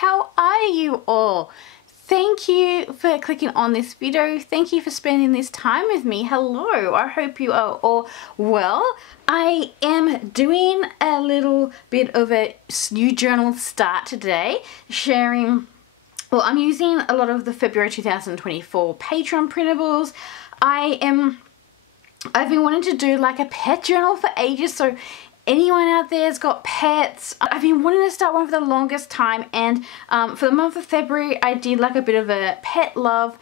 how are you all? Thank you for clicking on this video. Thank you for spending this time with me. Hello, I hope you are all well. I am doing a little bit of a new journal start today, sharing, well, I'm using a lot of the February 2024 Patreon printables. I've been wanting to do like a pet journal for ages, so anyone out there has got pets, I've been wanting to start one for the longest time, and for the month of February I did like a bit of a pet love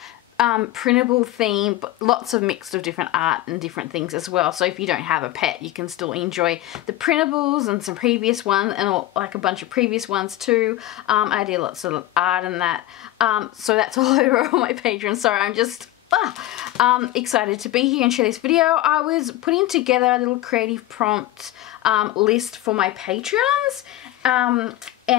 printable theme, but lots of mix of different art and different things as well. So if you don't have a pet, you can still enjoy the printables and some previous ones, and like a bunch of previous ones too. I did lots of art and that, so that's all over on my Patreon. Sorry, I'm just excited to be here and share this video. I was putting together a little creative prompt list for my Patreons, and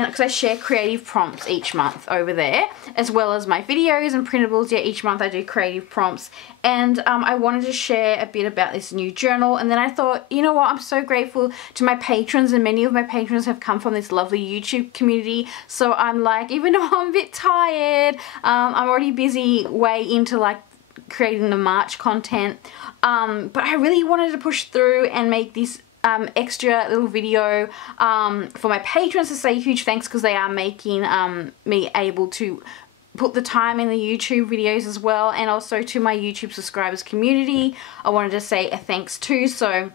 because I share creative prompts each month over there, as well as my videos and printables. Yeah, each month I do creative prompts, and I wanted to share a bit about this new journal. And then I thought, you know what, I'm so grateful to my patrons, and many of my patrons have come from this lovely YouTube community. So I'm like, even though I'm a bit tired, I'm already busy way into like creating the March content, but I really wanted to push through and make this extra little video for my patrons to say huge thanks, because they are making me able to put the time in the YouTube videos as well. And also to my YouTube subscribers community, I wanted to say a thanks too. So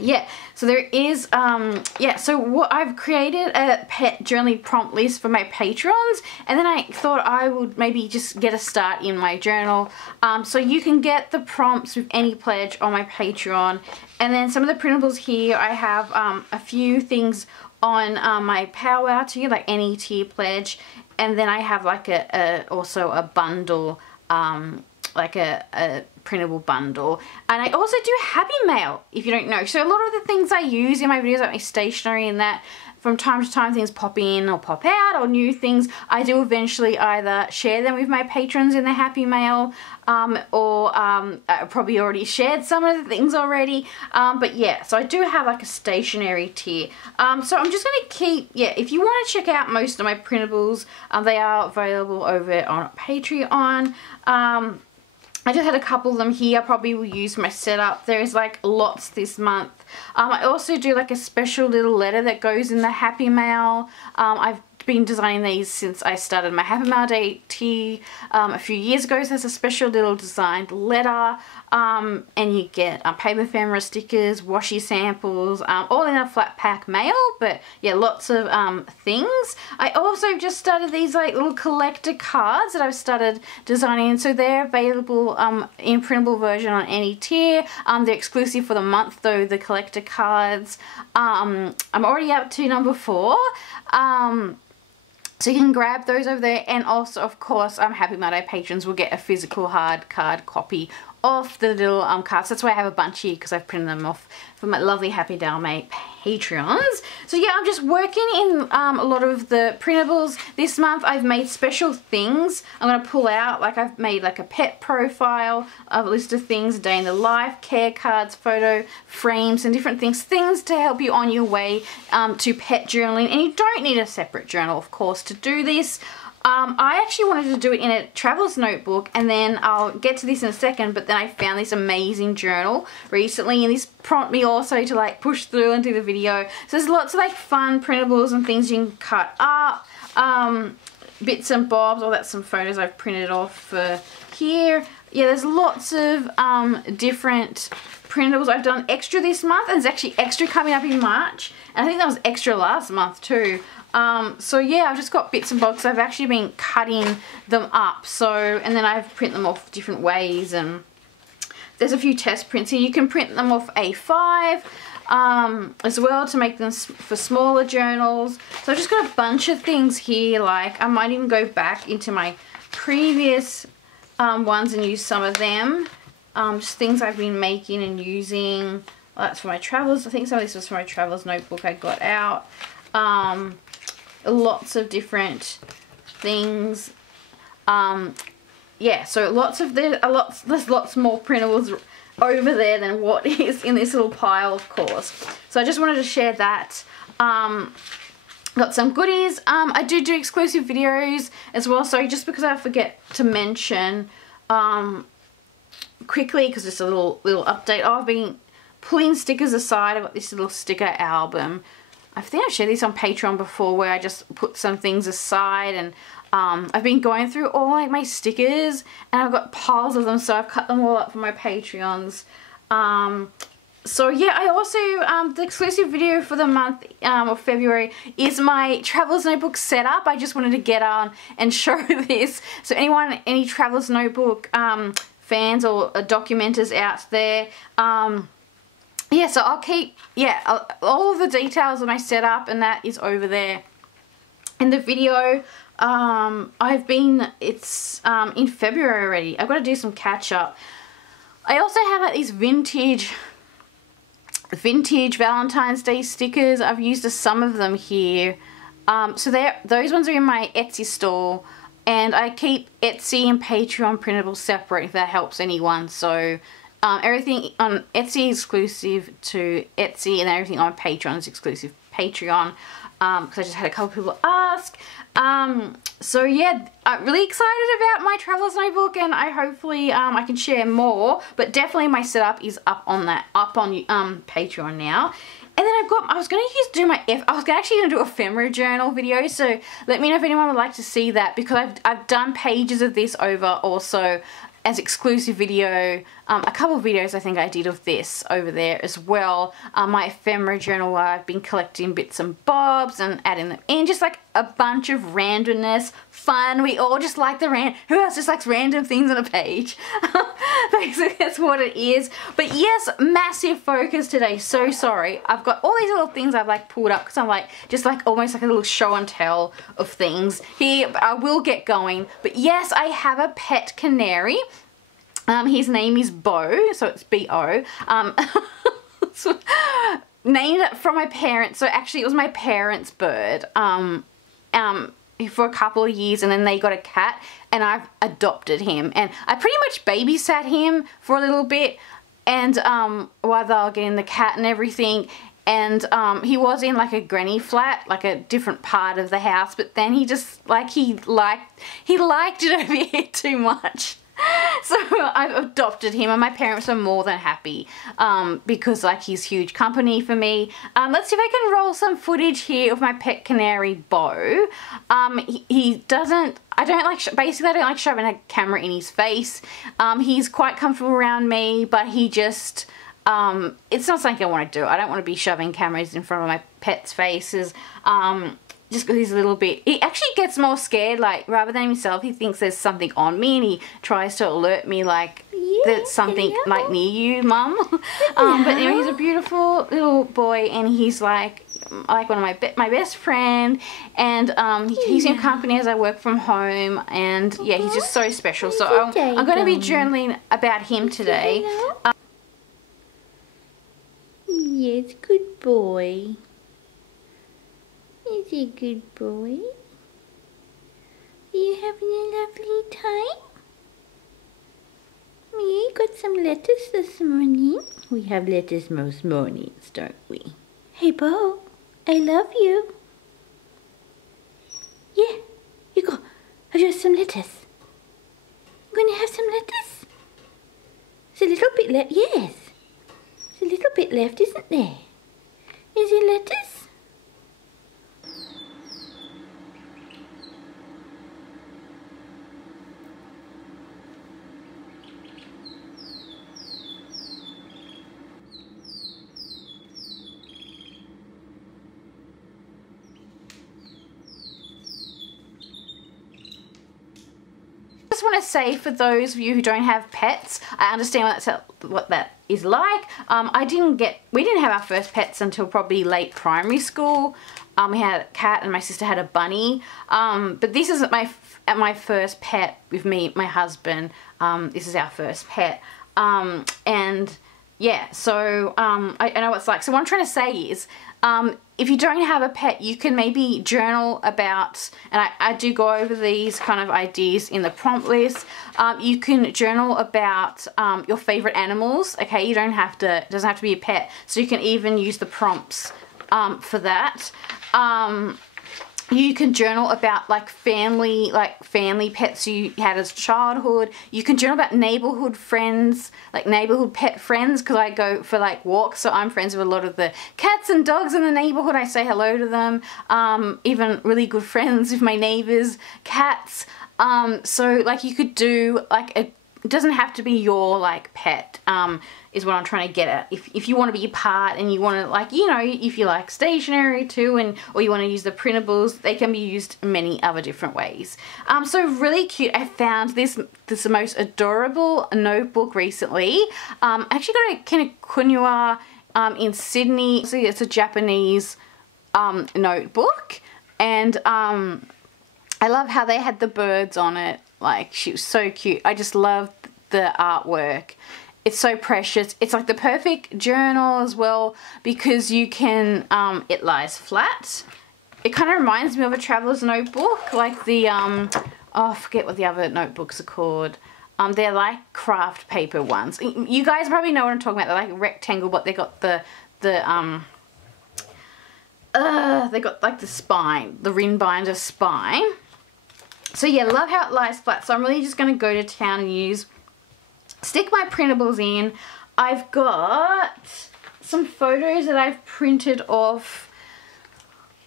yeah, so there is, so what I've created a pet journaling prompt list for my patrons, and then I thought I would maybe just get a start in my journal. So you can get the prompts with any pledge on my Patreon, and then some of the printables here, I have a few things on my Powwow tier, like any tier pledge, and then I have like also a bundle, like a printable bundle, and I also do Happy Mail, if you don't know. So a lot of the things I use in my videos, like my stationery and that, from time to time things pop in or pop out, or new things, I do eventually either share them with my patrons in the Happy Mail, or I probably already shared some of the things already, but yeah, so I do have like a stationery tier. So I'm just going to keep, if you want to check out most of my printables, they are available over on Patreon. I just had a couple of them here. I probably will use my setup. There's like lots this month. I also do like a special little letter that goes in the Happy Mail. I've been designing these since I started my Happy Mail Day tea a few years ago. So there's a special little designed letter, and you get paper ephemera, stickers, washi samples, all in a flat pack mail. But yeah, lots of things. I also just started these like little collector cards that I've started designing, so they're available in printable version on any tier. They're exclusive for the month though, the collector cards. I'm already up to number 4. So you can grab those over there, and also of course Happy Mail Day patrons will get a physical hard card copy of the little cards. That's why I have a bunch here, because I've printed them off for my lovely Happy Dalmate patrons. So yeah, I'm just working in a lot of the printables. This month I've made special things I'm going to pull out. Like I've made like a pet profile, a list of things, a day in the life, care cards, photo frames, and different things to help you on your way to pet journaling. And you don't need a separate journal, of course, to do this. I actually wanted to do it in a traveler's notebook, and then I'll get to this in a second, but then I found this amazing journal recently, and this prompted me also to like push through and do the video. So there's lots of like fun printables and things you can cut up, bits and bobs. Oh, that's some photos I've printed off for here. Yeah, there's lots of different printables. I've done extra this month, and there's actually extra coming up in March, and I think that was extra last month too. So yeah, I've just got bits and bobs. I've actually been cutting them up, so, and then I've print them off different ways, and there's a few test prints here. You can print them off A5 as well to make them for smaller journals. So I've just got a bunch of things here. Like I might even go back into my previous ones and use some of them. Just things I've been making and using. Well, that's for my travels. I think some of this was for my travels notebook I got out. Lots of different things. Yeah, so there's lots more printables over there than what is in this little pile, of course. So I just wanted to share that. got some goodies. I do exclusive videos as well, so just because I forget to mention quickly, because it's a little update. I've been pulling stickers aside. I've got this little sticker album. I think I've shared this on Patreon before, where I just put some things aside, and I've been going through all like my stickers, and I've got piles of them, so I've cut them all up for my Patreons. So yeah, I also, the exclusive video for the month of February is my Traveler's Notebook setup. I just wanted to get on and show this. So anyone, any Traveler's Notebook fans or documenters out there, yeah, so I'll keep, yeah, all of the details of my setup, and that is over there in the video. It's in February already. I've got to do some catch up. I also have like these vintage Valentine's Day stickers. I've used some of them here. So those ones are in my Etsy store, and I keep Etsy and Patreon printable separate if that helps anyone. So everything on Etsy is exclusive to Etsy, and everything on Patreon is exclusive Patreon, because I just had a couple people ask. So yeah, I'm really excited about my Traveler's Notebook, and hopefully I can share more, but definitely my setup is up on Patreon now. And then I was going to actually going to do a ephemera journal video, so let me know if anyone would like to see that, because I've done pages of this over also as exclusive video. A couple of videos I think I did of this over there as well. My ephemera journal, where I've been collecting bits and bobs and adding them in, just like a bunch of randomness, fun. We all just like who else just likes random things on a page? Basically that's what it is. But yes, massive focus today, so sorry. I've got all these little things I've like pulled up, because I'm like just like almost like a little show and tell of things here. I will get going, but yes, I have a pet canary. His name is Bo, so it's B-O. Named from my parents. So actually it was my parents' bird for a couple of years, and then they got a cat, and I've adopted him. And I pretty much babysat him for a little bit, and while they were getting the cat and everything. And he was in like a granny flat, like a different part of the house, but then he just like he liked it over here too much. So I've adopted him, and my parents are more than happy, because like he's huge company for me. Let's see if I can roll some footage here of my pet canary Bo. He doesn't, basically I don't like shoving a camera in his face. He's quite comfortable around me, but he just, it's not something I want to do. I don't want to be shoving cameras in front of my pets' faces. Just because he's a little bit, he actually gets more scared, like rather than himself, he thinks there's something on me, and he tries to alert me like there's something like near you, Mum. But anyway, he's a beautiful little boy, and he's like one of my best friend, and he's in company as I work from home, and yeah, he's just so special. So I'm going to be journaling about him today. Yes, good boy. Is he a good boy? Are you having a lovely time? You got some letters this morning. We have letters most mornings, don't we? Hey, Bo, I love you. Yeah, you go. Have you some letters? I'm going to have some letters. There's a little bit left. Yes. There's a little bit left, isn't there? Is it letters? I just want to say, for those of you who don't have pets, I understand what that is like. We didn't have our first pets until probably late primary school. We had a cat, and my sister had a bunny. But this is my first pet with me, my husband. This is our first pet. And yeah, so I know what it's like. So what I'm trying to say is, if you don't have a pet, you can maybe journal about, and I do go over these kind of ideas in the prompt list. You can journal about your favorite animals. Okay, you don't have to, it doesn't have to be a pet. So you can even use the prompts for that. You can journal about like family pets you had as childhood. You can journal about neighborhood friends, like neighborhood pet friends, because I go for like walks, so I'm friends with a lot of the cats and dogs in the neighborhood. I say hello to them. Even really good friends with my neighbors' cats. So like you could do like it doesn't have to be your like pet, is what I'm trying to get at. If you want to be a part and you want to, like, you know, if you like stationery too, or you want to use the printables, they can be used in many other different ways. So really cute. I found this most adorable notebook recently. I actually got a Kinokuniwa in Sydney. So it's a Japanese notebook, and I love how they had the birds on it. Like, she was so cute. I just love the artwork. It's so precious. It's like the perfect journal as well, because you can, it lies flat. It kind of reminds me of a traveler's notebook, like the, oh, I forget what the other notebooks are called. They're like craft paper ones. You guys probably know what I'm talking about. They're like rectangle, but they got they got like the spine, the ring binder spine. So yeah, love how it lies flat. So I'm really just going to go to town and stick my printables in. I've got some photos that I've printed off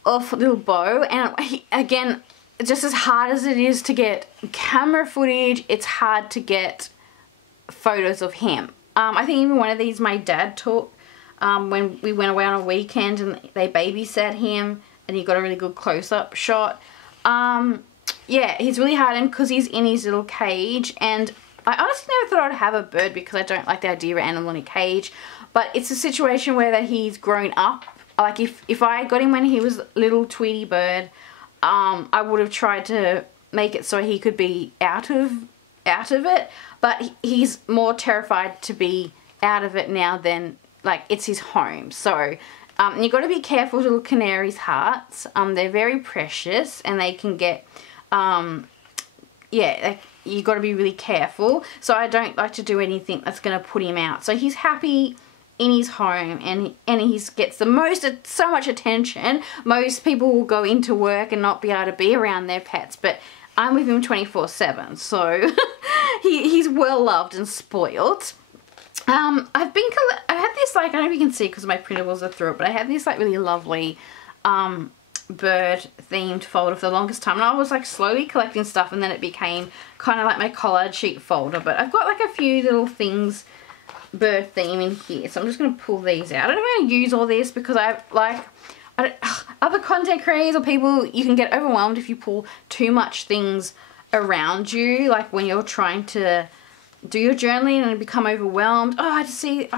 little Bo, and again, just as hard as it is to get camera footage, it's hard to get photos of him. I think even one of these my dad took when we went away on a weekend and they babysat him, and he got a really good close-up shot. Yeah, he's really hard because he's in his little cage, and I honestly never thought I'd have a bird because I don't like the idea of an animal in a cage, but it's a situation where that he's grown up. Like if I got him when he was a little Tweety bird, I would have tried to make it so he could be out of it, but he's more terrified to be out of it now than, like, it's his home. So you got to be careful with little canaries' hearts. They're very precious, and they can get yeah, you got to be really careful. So I don't like to do anything that's going to put him out. So he's happy in his home, and he gets so much attention. Most people will go into work and not be able to be around their pets, but I'm with him 24/7, so he's well loved and spoiled. I had this, like, I don't know if you can see because my printables are through it, but I had this like really lovely bird themed folder for the longest time, and I was like slowly collecting stuff, and then it became kind of like my collage sheet folder. But I've got like a few little things bird theme in here, so I'm just going to pull these out. I don't know if I'm going to use all this because other content creators or people, you can get overwhelmed if you pull too much things around you, like when you're trying to do your journaling and become overwhelmed. Oh, I just see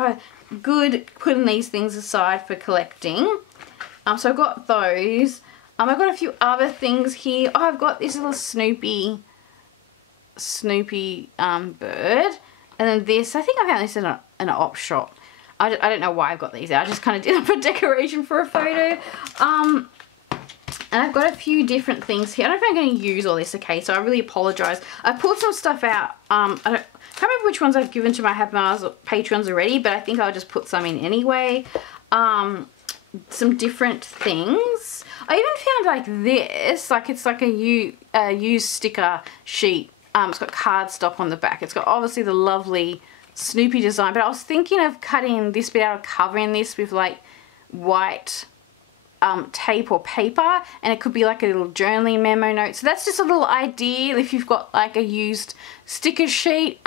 good putting these things aside for collecting. So I've got those. I've got a few other things here. Oh, I've got this little Snoopy bird. And then this, I think I found this in an op shop. I don't know why I've got these out. I just kind of did it for decoration for a photo. And I've got a few different things here. I don't know if I'm going to use all this, okay, so I really apologise. I pulled some stuff out. I can't remember which ones I've given to my Happy Mars patrons already, but I think I'll just put some in anyway. Some different things. I even found like this, like it's like a used sticker sheet. It's got cardstock on the back. It's got obviously the lovely Snoopy design, but I was thinking of cutting this bit out, of covering this with like white tape or paper, and it could be like a little journaling memo note. So that's just a little idea. If you've got like a used sticker sheet,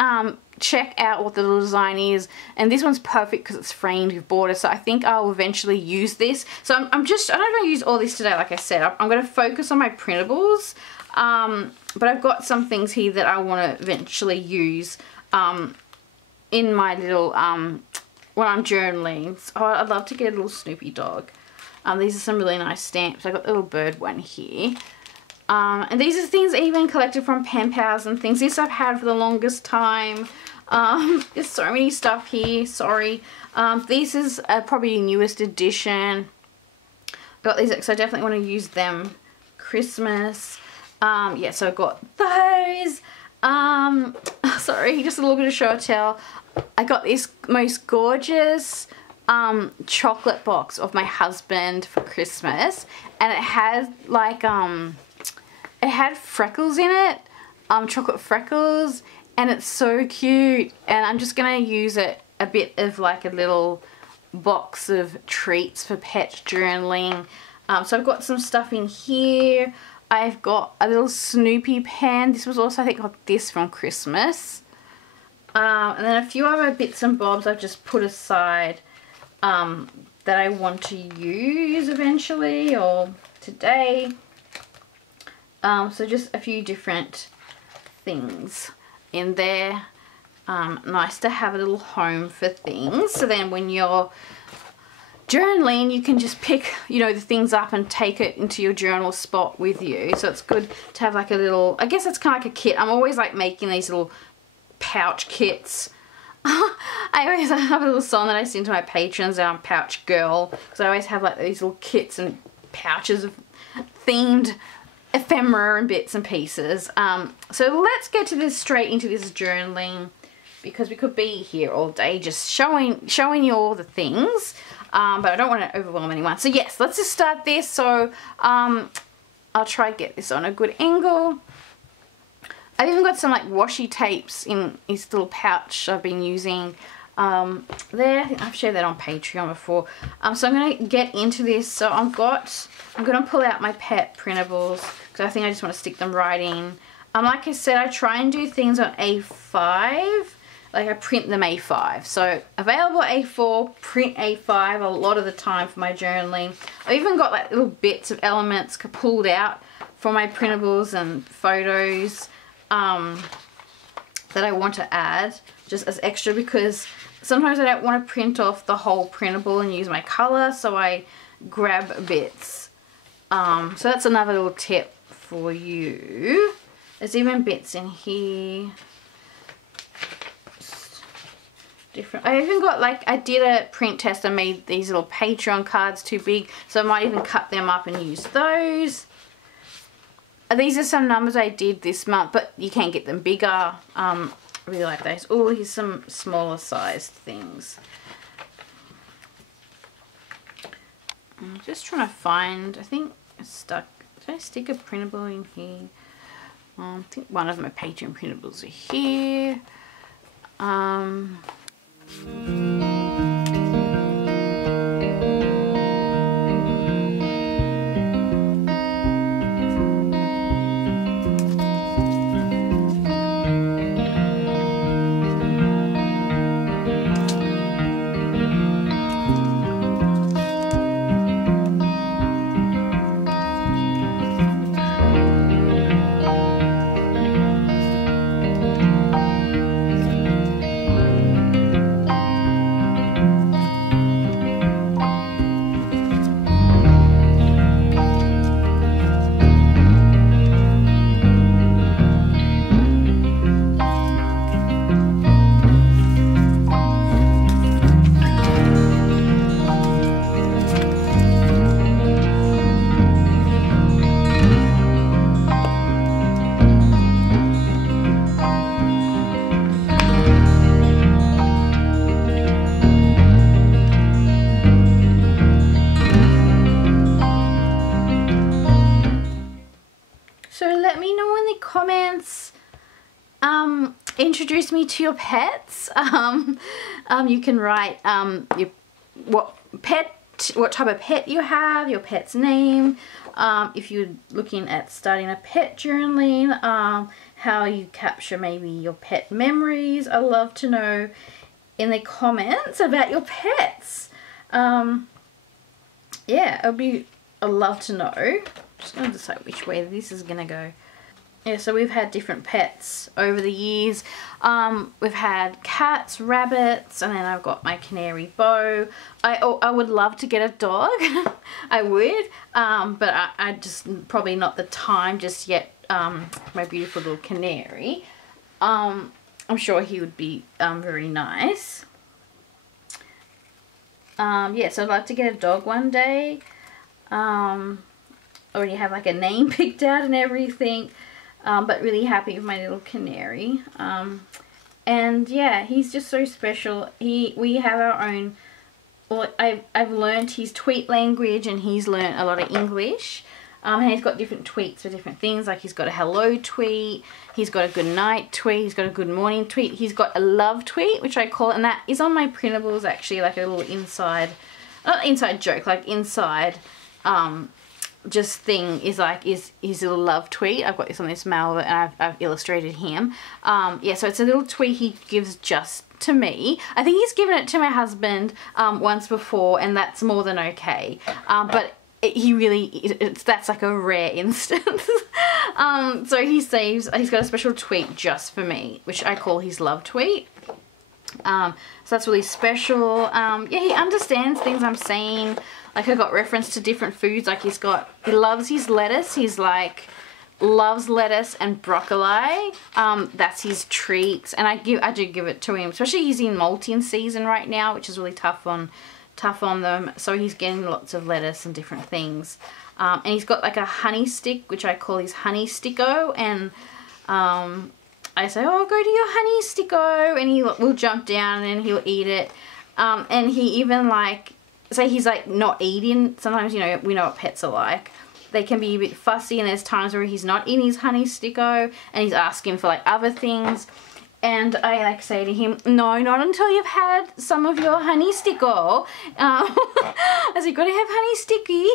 check out what the little design is. And this one's perfect because it's framed with borders, so I think I'll eventually use this. So I don't want to use all this today. Like I said, I'm going to focus on my printables, but I've got some things here that I want to eventually use in my little when I'm journaling. So I'd love to get a little Snoopy dog. These are some really nice stamps. I got the little bird one here. And these are things even collected from pen pals and things. This I've had for the longest time. There's so many stuff here. Sorry. This is probably the newest edition. Got these because I definitely want to use them Christmas. Yeah, so I've got those. Sorry, just a little bit of show and tell. I got this most gorgeous chocolate box of my husband for Christmas, and it had like it had freckles in it, chocolate freckles, and it's so cute. And I'm just gonna use it a bit of like a little box of treats for pet journaling. So I've got some stuff in here. I've got a little Snoopy pen. This was also, I think, got this from Christmas. And then a few other bits and bobs I've just put aside that I want to use eventually or today. So just a few different things in there. Nice to have a little home for things. So then when you're journaling, you can just pick, you know, the things up and take it into your journal spot with you. So it's good to have like a little, I guess it's kind of like a kit. I'm always like making these little pouch kits. I always have a little song that I sing to my patrons, Pouch Girl, because I always have like these little kits and pouches of themed ephemera and bits and pieces. So let's get to this, straight into this journaling, because we could be here all day just showing you all the things, but I don't want to overwhelm anyone. So yes, let's just start this. So I'll try to get this on a good angle. I've even got some like washi tapes in this little pouch I've been using there. I think I've shared that on Patreon before. So I'm going to get into this. So I'm going to pull out my pet printables because I think I just want to stick them right in. Like I said, I try and do things on A5. Like I print them A5. So available A4, print A5 a lot of the time for my journaling. I've even got like little bits of elements pulled out for my printables and photos that I want to add just as extra, because sometimes I don't want to print off the whole printable and use my color, so I grab bits. So that's another little tip for you. There's even bits in here. Different. I even got like, I did a print test and made these little Patreon cards too big, so I might even cut them up and use those. These are some numbers I did this month, but you can get them bigger. I really like those. Oh, here's some smaller sized things. I'm just trying to find, I think it's stuck. Did I stick a printable in here? I think one of my Patreon printables are here. Comments, introduce me to your pets. You can write what type of pet you have, your pet's name, if you're looking at starting a pet journaling, how you capture maybe your pet memories. I love to know in the comments about your pets. Yeah, I'd love to know. Just going to decide which way this is going to go. Yeah, so we've had different pets over the years. We've had cats, rabbits, and then I've got my canary Beau. I would love to get a dog. I would, but I just probably not the time just yet. My beautiful little canary. I'm sure he would be very nice. Yeah, so I'd like to get a dog one day. Already have like a name picked out and everything. But really happy with my little canary. And yeah, he's just so special. We have our own I've learned his tweet language, and he's learned a lot of English. And he's got different tweets for different things. Like he's got a hello tweet, he's got a good night tweet, he's got a good morning tweet, he's got a love tweet, which I call it, and that is on my printables actually, like a little inside, not inside joke, like inside just thing is like is his little love tweet. I've got this on this mail and I've illustrated him. Yeah, so it's a little tweet he gives just to me. I think he's given it to my husband once before, and that's more than okay. But that's like a rare instance. So he's got a special tweet just for me, which I call his love tweet. So that's really special. Yeah, he understands things I'm saying. Like I got reference to different foods. Like he loves his lettuce. He's like loves lettuce and broccoli. That's his treats, and I do give it to him. Especially he's in molting season right now, which is really tough on them. So he's getting lots of lettuce and different things. And he's got like a honey stick, which I call his honey sticko, and I say, oh, go to your honey sticko, and he will jump down and he'll eat it. And he even like, say he's like not eating, sometimes, you know, we know what pets are like. They can be a bit fussy, and there's times where he's not eating his honey sticko and he's asking for like other things. And I like say to him, no, not until you've had some of your honey sticko. I say, you gotta have honey sticky.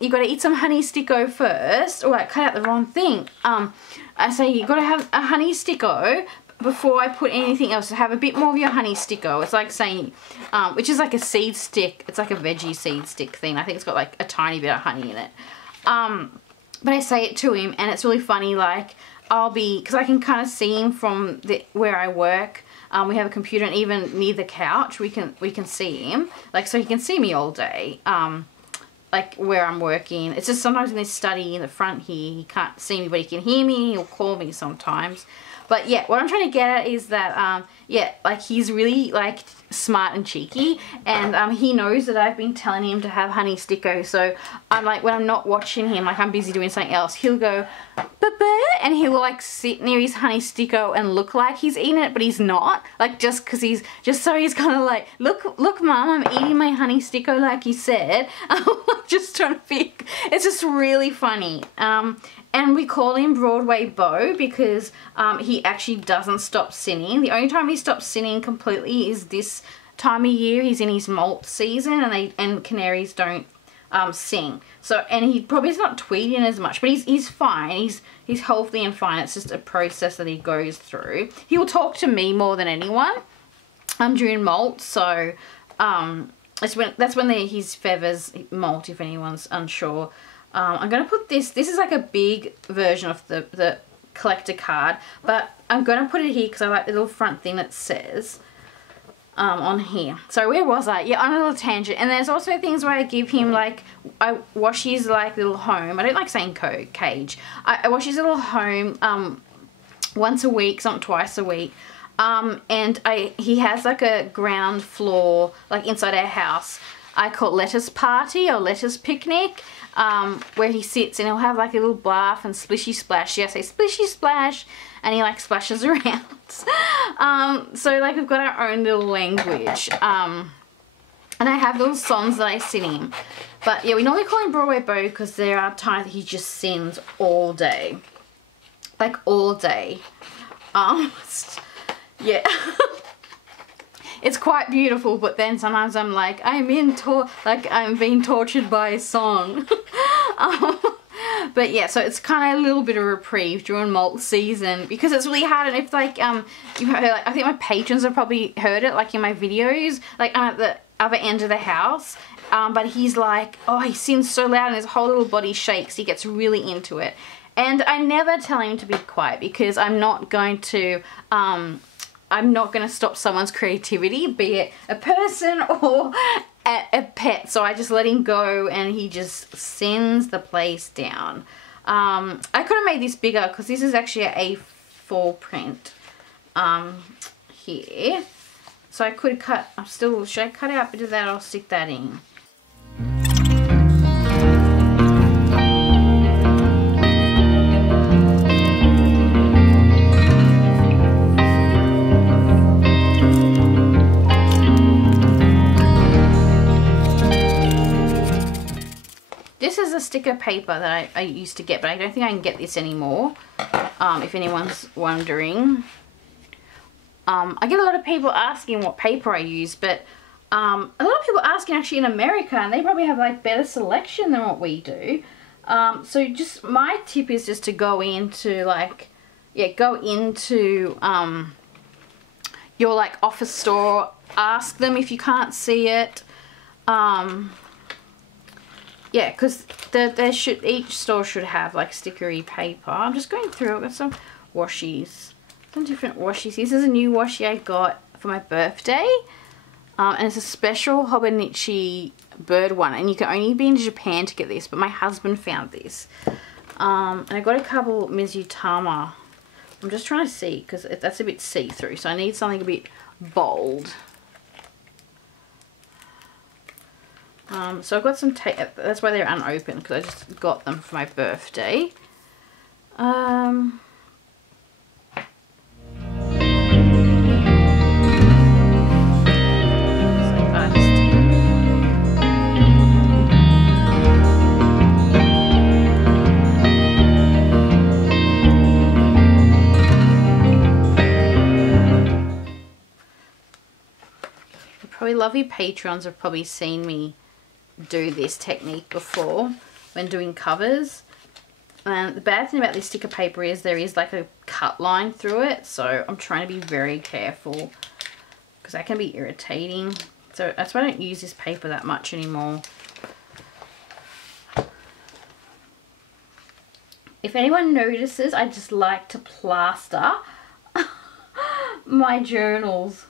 You gotta eat some honey sticko first. Oh, I cut out the wrong thing. I say, you gotta have a honey sticko before I put anything else. Have a bit more of your honey sticko. It's like saying, which is like a seed stick. It's like a veggie seed stick thing. I think it's got like a tiny bit of honey in it. But I say it to him, and it's really funny, like, because I can kind of see him from where I work. We have a computer, and even near the couch we can see him, like, so he can see me all day, like where I'm working. It's just sometimes in this study in the front here he can't see me, but he can hear me. He'll call me sometimes. But yeah, what I'm trying to get at is that yeah, like he's really like smart and cheeky, and he knows that I've been telling him to have honey sticko. So I'm like, when I'm not watching him, like I'm busy doing something else, he'll go ba-ba, and he will like sit near his honey sticko and look like he's eating it, but he's not, like just so he's kind of like, look mom, I'm eating my honey sticko like you said. Just trying to pick. It's just really funny. And we call him Broadway Beau because he actually doesn't stop singing. The only time he stops singing completely is this time of year. He's in his molt season, and canaries don't sing. So, and he probably is not tweeting as much, but he's fine. He's healthy and fine. It's just a process that he goes through. He will talk to me more than anyone during molt. So that's when his feathers molt, if anyone's unsure. I'm going to put this is like a big version of the collector card, but I'm going to put it here because I like the little front thing that says on here. So where was I? Yeah, on a little tangent. And there's also things where I give him, like, I wash his like little home. I don't like saying cage. I wash his little home once a week, sometimes twice a week. And he has like a ground floor, like inside our house. I call it lettuce party or lettuce picnic, where he sits and he'll have like a little bath and splishy splash. Yeah, I say splishy splash, and he like splashes around. So like we've got our own little language. And I have little songs that I sing him. But yeah, we normally call him Broadway Beau because there are times that he just sings all day. Like all day. Yeah. It's quite beautiful, but then sometimes I'm like, I'm being tortured by a song. But yeah, so it's kind of a little bit of reprieve during molt season because it's really hard. And if like you've heard, like, I think my patrons have probably heard it, like in my videos, like I'm at the other end of the house. But he's like, oh, he sings so loud and his whole little body shakes. He gets really into it, and I never tell him to be quiet because I'm not going to stop someone's creativity, be it a person or a pet. So I just let him go and he just sends the place down. I could have made this bigger because this is actually an A4 print here. So I could cut, should I cut out a bit of that or stick that in? a sticker paper that I used to get, but I don't think I can get this anymore, if anyone's wondering. I get a lot of people asking what paper I use, but a lot of people asking actually in America, and they probably have like better selection than what we do. So just my tip is just to go into like, yeah, go into your like office store, ask them if you can't see it. Yeah, because each store should have like stickery paper. I'm just going through. I've got some washies, some different washies. This is a new washi I got for my birthday, and it's a special Hobonichi bird one, and you can only be in Japan to get this, but my husband found this. And I got a couple Mizutama. I'm just trying to see because that's a bit see-through, so I need something a bit bold. So I've got some tape. That's why they're unopened, because I just got them for my birthday. Probably lovely patrons have probably seen me do this technique before when doing covers. And the bad thing about this sticker paper is there is like a cut line through it, so I'm trying to be very careful because that can be irritating. So that's why I don't use this paper that much anymore. If anyone notices, I just like to plaster my journals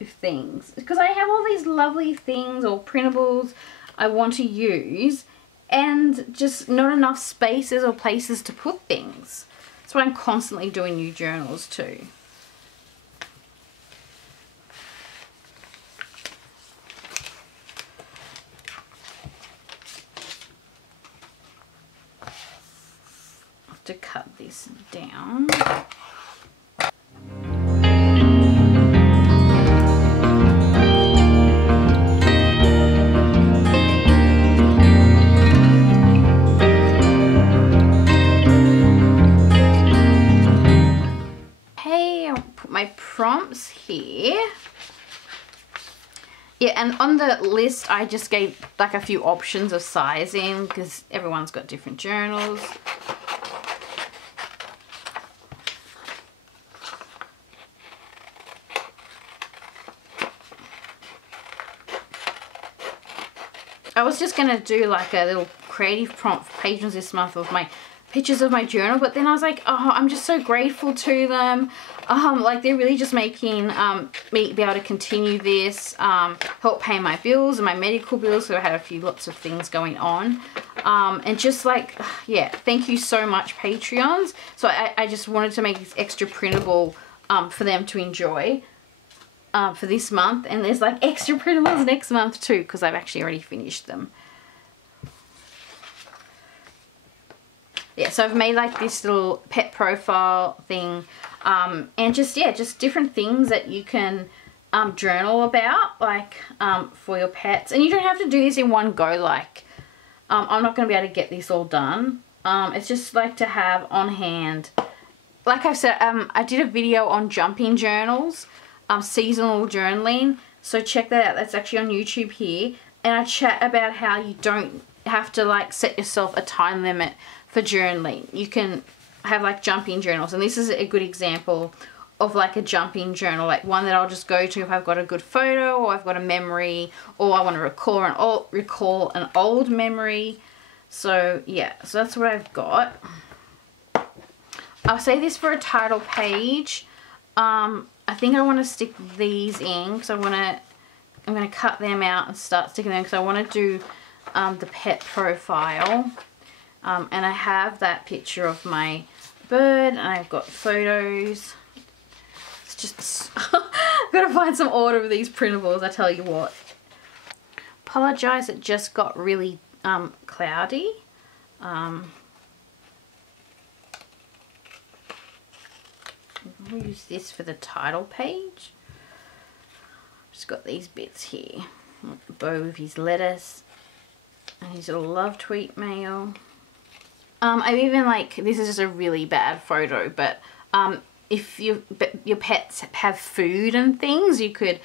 with things because I have all these lovely things or printables I want to use, and just not enough spaces or places to put things. That's why I'm constantly doing new journals too. I have to cut this down. My prompts here. Yeah, and on the list I just gave like a few options of sizing because everyone's got different journals. I was just gonna do like a little creative prompt for patrons this month of my pictures of my journal, but then I was like, oh, I'm just so grateful to them. Like they're really just making me be able to continue this, help pay my bills and my medical bills, so I had lots of things going on, and just like, yeah, thank you so much, Patreons. So I just wanted to make this extra printable for them to enjoy for this month, and there's like extra printables next month too because I've actually already finished them. Yeah, so I've made like this little pet profile thing, and just, yeah, just different things that you can journal about, like for your pets. And you don't have to do this in one go, like I'm not going to be able to get this all done. It's just like to have on hand. Like I've said, I did a video on jumping journals, seasonal journaling, so check that out. That's actually on YouTube here, and I chat about how you don't have to like set yourself a time limit for journaling. You can have like jumping journals, and this is a good example of like a jumping journal, like one that I'll just go to if I've got a good photo or I've got a memory or I want to recall an old memory. So yeah, so that's what I've got. I'll say this for a title page. I think I want to stick these in because I'm going to cut them out and start sticking them because I want to do the pet profile. And I have that picture of my bird, and I've got photos. It's just, I've got to find some order of these printables, I tell you what. Apologise, it just got really cloudy. We'll use this for the title page. Just got these bits here. The bow of his lettuce. And his little love tweet mail. I even like, this is just a really bad photo, but if your pets have food and things, you could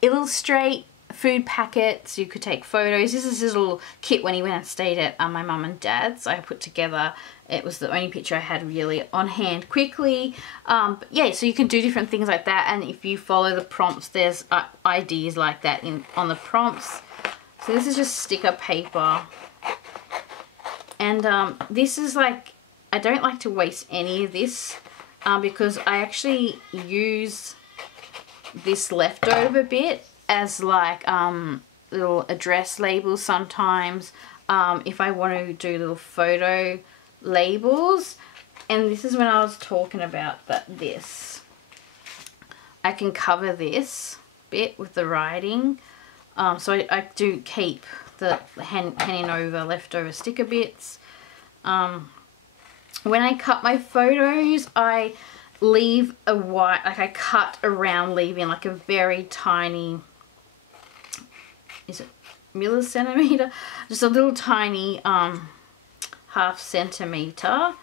illustrate food packets, you could take photos. This is his little kit when he went and stayed at my mum and dad's. I put together, it was the only picture I had really on hand quickly. But yeah, so you can do different things like that, and if you follow the prompts, there's ideas like that on the prompts. So this is just sticker paper. And this is like, I don't like to waste any of this because I actually use this leftover bit as like little address labels sometimes if I want to do little photo labels. And this is when I was talking about this. I can cover this bit with the writing. So I do keep the hanging over leftover sticker bits. When I cut my photos, I leave a white, like I cut around, leaving like a very tiny, is it millicentimeter? Just a little tiny half centimeter.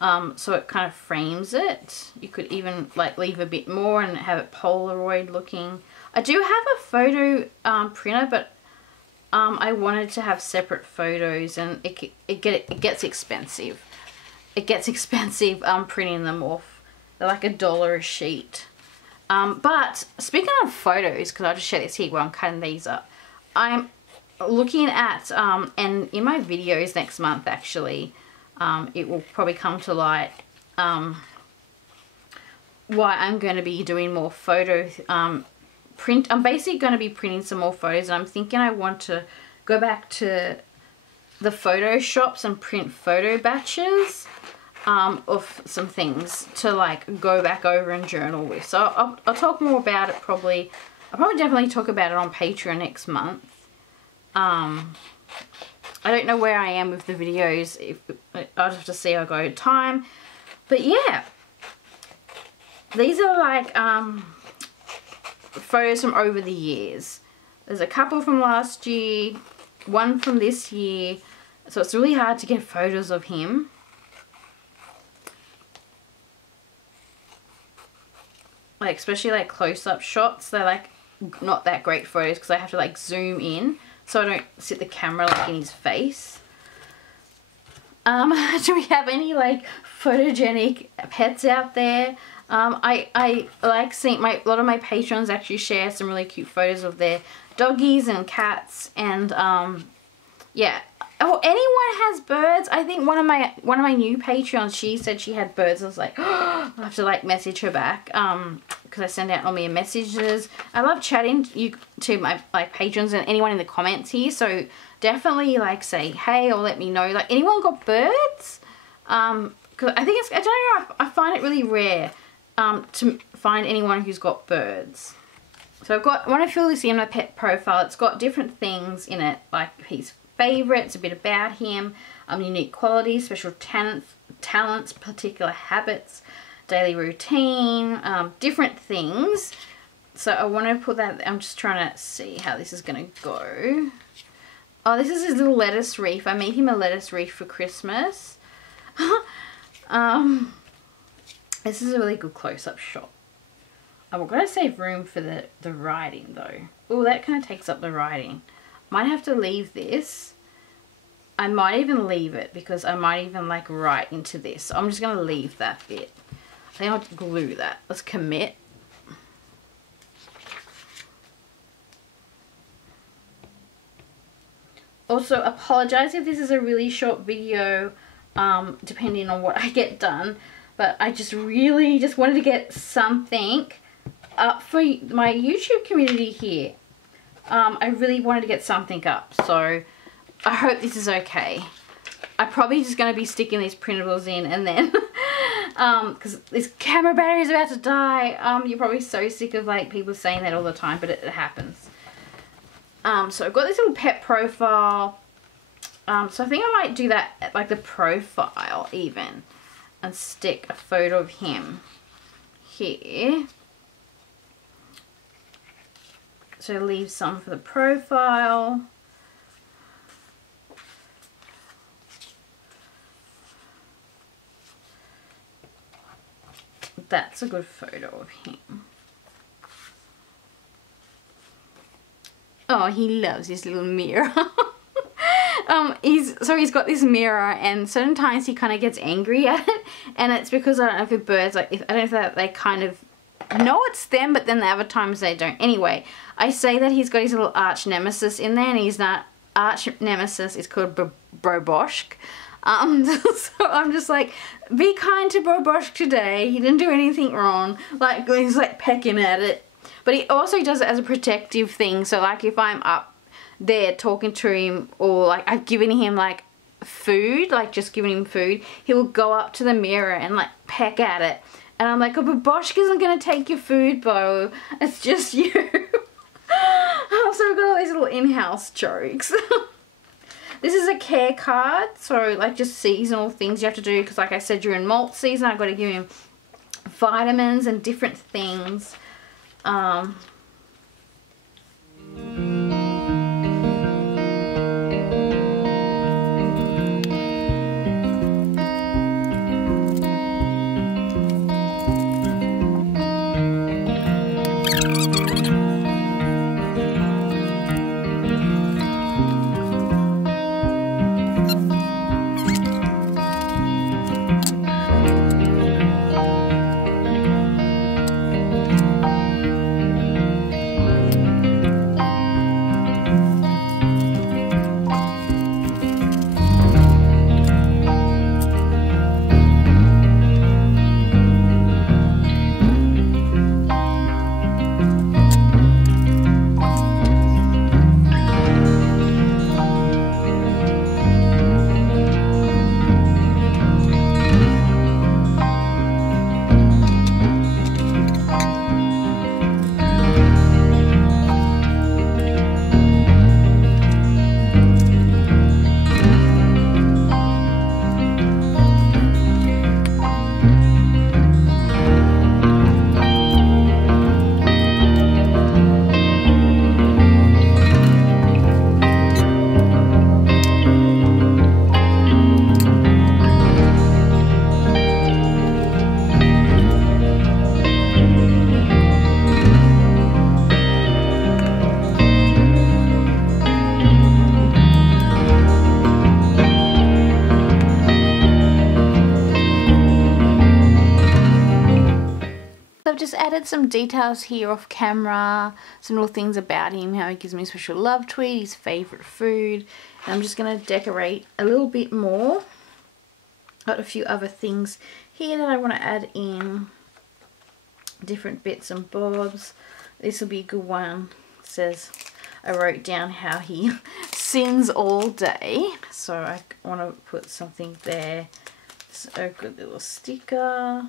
So it kind of frames it. You could even like leave a bit more and have it Polaroid looking. I do have a photo printer, but I wanted to have separate photos, and it gets expensive. It gets expensive printing them off. They're like $1 a sheet. But speaking of photos, because I'll just share this here while I'm cutting these up, I'm looking at, and in my videos next month actually, it will probably come to light why I'm going to be doing more photo print. I'm basically going to be printing some more photos, and I'm thinking I want to go back to the photo shops and print photo batches of some things to like go back over and journal with. So I'll talk more about it probably. I'll probably definitely talk about it on Patreon next month. I don't know where I am with the videos. I'll have to see how I go time. But yeah, these are like photos from over the years. There's a couple from last year, one from this year. So it's really hard to get photos of him. Like especially like close-up shots, they're like not that great photos because I have to like zoom in so I don't sit the camera like in his face. Do we have any like photogenic pets out there? I like seeing a lot of my patrons actually share some really cute photos of their doggies and cats, and yeah. Oh, anyone has birds? I think one of my new patrons, she said she had birds. I was like, oh, I have to like message her back because I send out all my messages. I love chatting to my like patrons and anyone in the comments here. So definitely like say hey or let me know. Like anyone got birds? Because I think I don't know. I find it really rare to find anyone who's got birds. So I've got, when I fill this in my pet profile, it's got different things in it, like his favorites, a bit about him, unique qualities, special talents, particular habits, daily routine, different things. So I want to put that, I'm just trying to see how this is going to go. Oh, this is his little lettuce wreath. I made him a lettuce wreath for Christmas. This is a really good close-up shot. I've got to save room for the writing though. Oh, that kind of takes up the writing. Might have to leave this. I might even leave it because I might even like write into this. So I'm just going to leave that bit. I think I'll glue that. Let's commit. Also, apologize if this is a really short video, depending on what I get done. But I just really just wanted to get something up for my YouTube community here. I really wanted to get something up, so I hope this is okay. I'm probably just going to be sticking these printables in and then, because this camera battery is about to die. You're probably so sick of like people saying that all the time, but it happens. So I've got this little pet profile. So I think I might do that at like the profile even, and stick a photo of him here. So leave some for the profile. That's a good photo of him. Oh, he loves his little mirror. He's got this mirror, and sometimes he kind of gets angry at it, and it's because I don't know if the birds, like, I don't know if they kind of know it's them, but then the other times they don't. Anyway, I say that he's got his little arch nemesis in there, and he's not arch nemesis. It's called Broboshk. So I'm just like, be kind to Broboshk today. He didn't do anything wrong. Like, he's like pecking at it. But he also does it as a protective thing. So like if I'm up there talking to him, or like I've given him like food, like just giving him food, he will go up to the mirror and like peck at it. And I'm like, oh, but Boshk isn't going to take your food, Bo. It's just you. So we've got all these little in-house jokes. This is a care card. So like just seasonal things you have to do. Because like I said, during molt season, I've got to give him vitamins and different things. I've just added some details here off camera, some little things about him, how he gives me a special love tweet, his favourite food, and I'm just going to decorate a little bit more. Got a few other things here that I want to add in, different bits and bobs. This will be a good one. It says, I wrote down how he sings all day, so I want to put something there. So a good little sticker.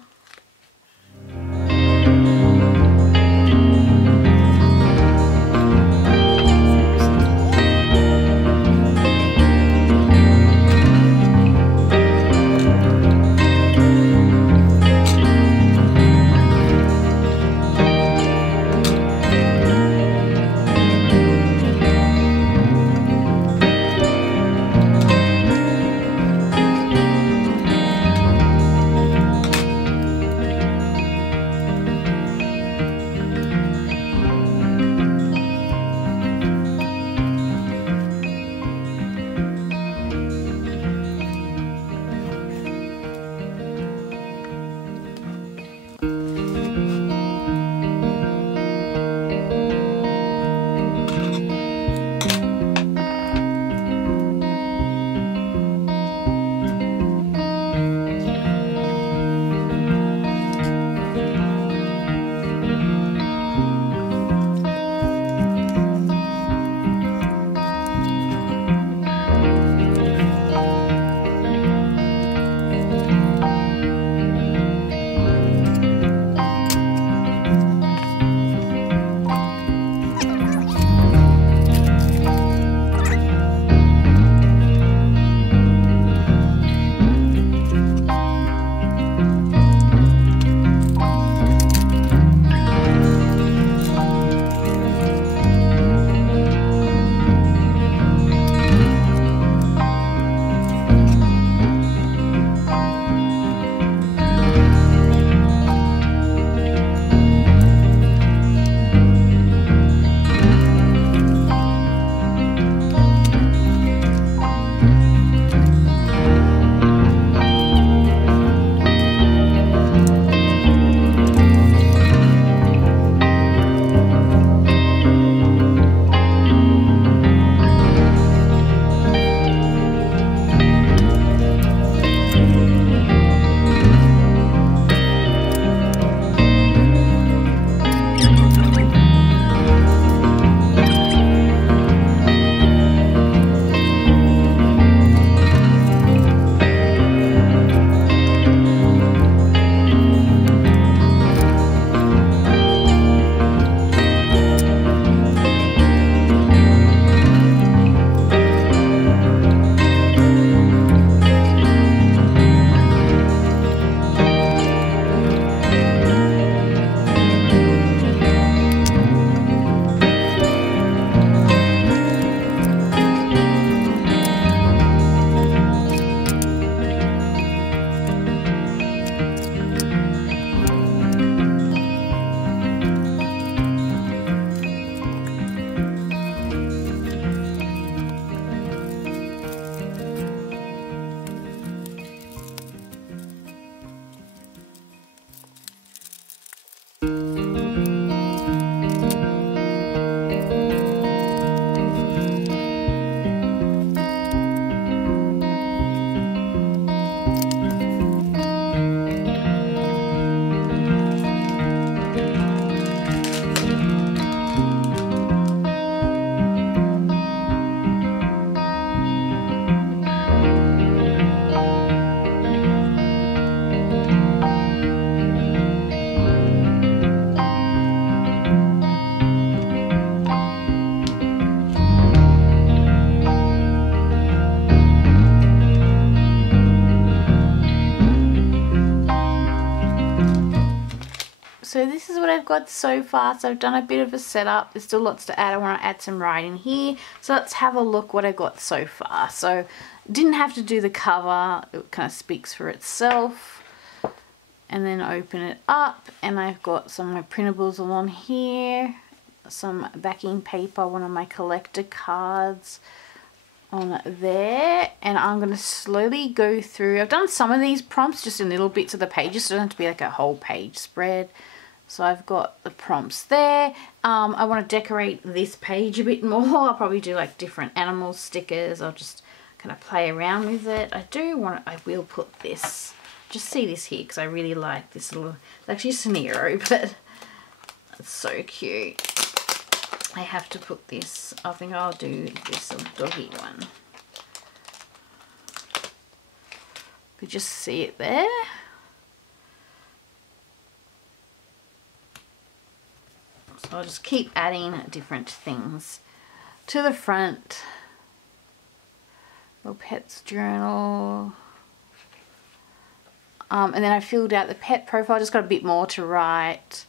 So this is what I've got so far. So I've done a bit of a setup. There's still lots to add. I want to add some writing here. So let's have a look what I got so far. So didn't have to do the cover. It kind of speaks for itself. And then open it up, and I've got some of my printables along here, some backing paper, one of my collector cards on there, and I'm going to slowly go through. I've done some of these prompts just in little bits of the pages, so it doesn't have to be like a whole page spread. So I've got the prompts there. I want to decorate this page a bit more. I'll probably do like different animal stickers. I'll just kind of play around with it. I will put this. Just see this here because I really like this little, it's actually a scenario, but it's so cute. I have to put this, I think I'll do this doggy one. You could just see it there. So I'll just keep adding different things to the front. Little pets journal. And then I filled out the pet profile, just got a bit more to write.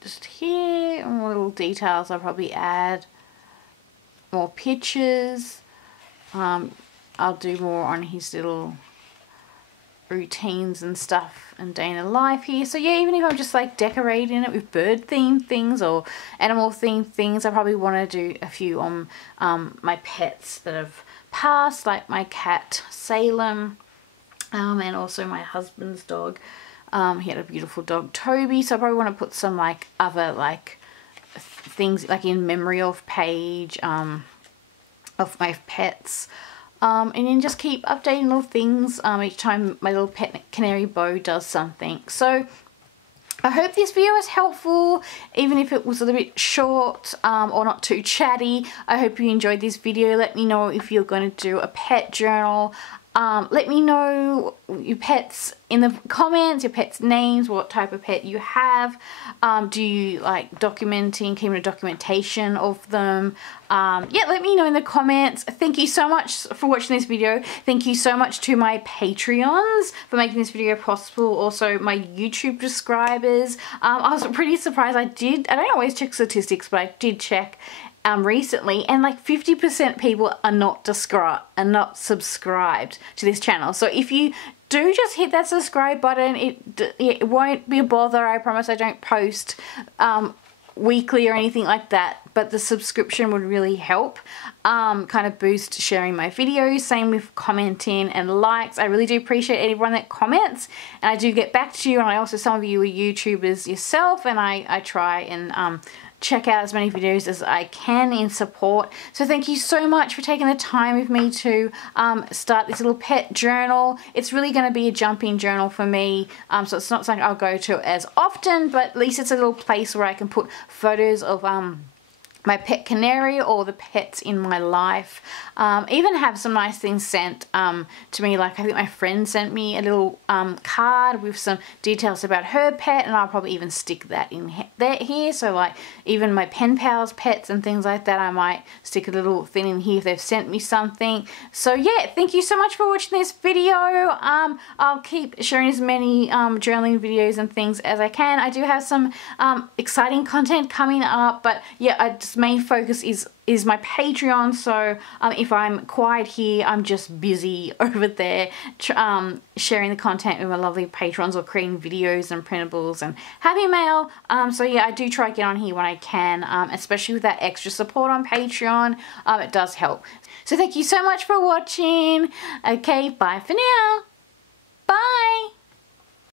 Just here, more little details I'll probably add. More pictures. I'll do more on his little routines and stuff and day in the life here. So yeah, even if I'm just like decorating it with bird themed things or animal themed things, I probably want to do a few on my pets that have passed, like my cat Salem. And also my husband's dog. He had a beautiful dog, Toby. So I probably want to put some like other like things like in memory of page of my pets. And then just keep updating little things each time my little pet canary Bo does something. So I hope this video was helpful, even if it was a little bit short or not too chatty. I hope you enjoyed this video. Let me know if you're going to do a pet journal. Let me know your pets in the comments, your pets' names, what type of pet you have. Do you like documenting, keeping a documentation of them? Yeah, let me know in the comments. Thank you so much for watching this video. Thank you so much to my Patreons for making this video possible. Also my YouTube subscribers. I was pretty surprised. I don't always check statistics, but I did check recently, and like 50% people are not subscribed to this channel. So if you do just hit that subscribe button, it won't be a bother. I promise I don't post weekly or anything like that, but the subscription would really help kind of boost sharing my videos. Same with commenting and likes. I really do appreciate everyone that comments, and I do get back to you. And I also, some of you are YouTubers yourself, and I try and check out as many videos as I can in support. So thank you so much for taking the time with me to start this little pet journal. It's really going to be a jumping journal for me, so it's not something I'll go to as often, but at least it's a little place where I can put photos of my pet canary or the pets in my life. Even have some nice things sent to me, like I think my friend sent me a little card with some details about her pet, and I'll probably even stick that in here. So like even my pen pals pets and things like that, I might stick a little thing in here if they've sent me something. So yeah, thank you so much for watching this video. I'll keep sharing as many journaling videos and things as I can. I do have some exciting content coming up, but yeah, main focus is my Patreon. So if I'm quiet here, I'm just busy over there sharing the content with my lovely patrons or creating videos and printables and happy mail. So yeah, I do try to get on here when I can, especially with that extra support on Patreon. It does help. So thank you so much for watching. Okay, bye for now. Bye.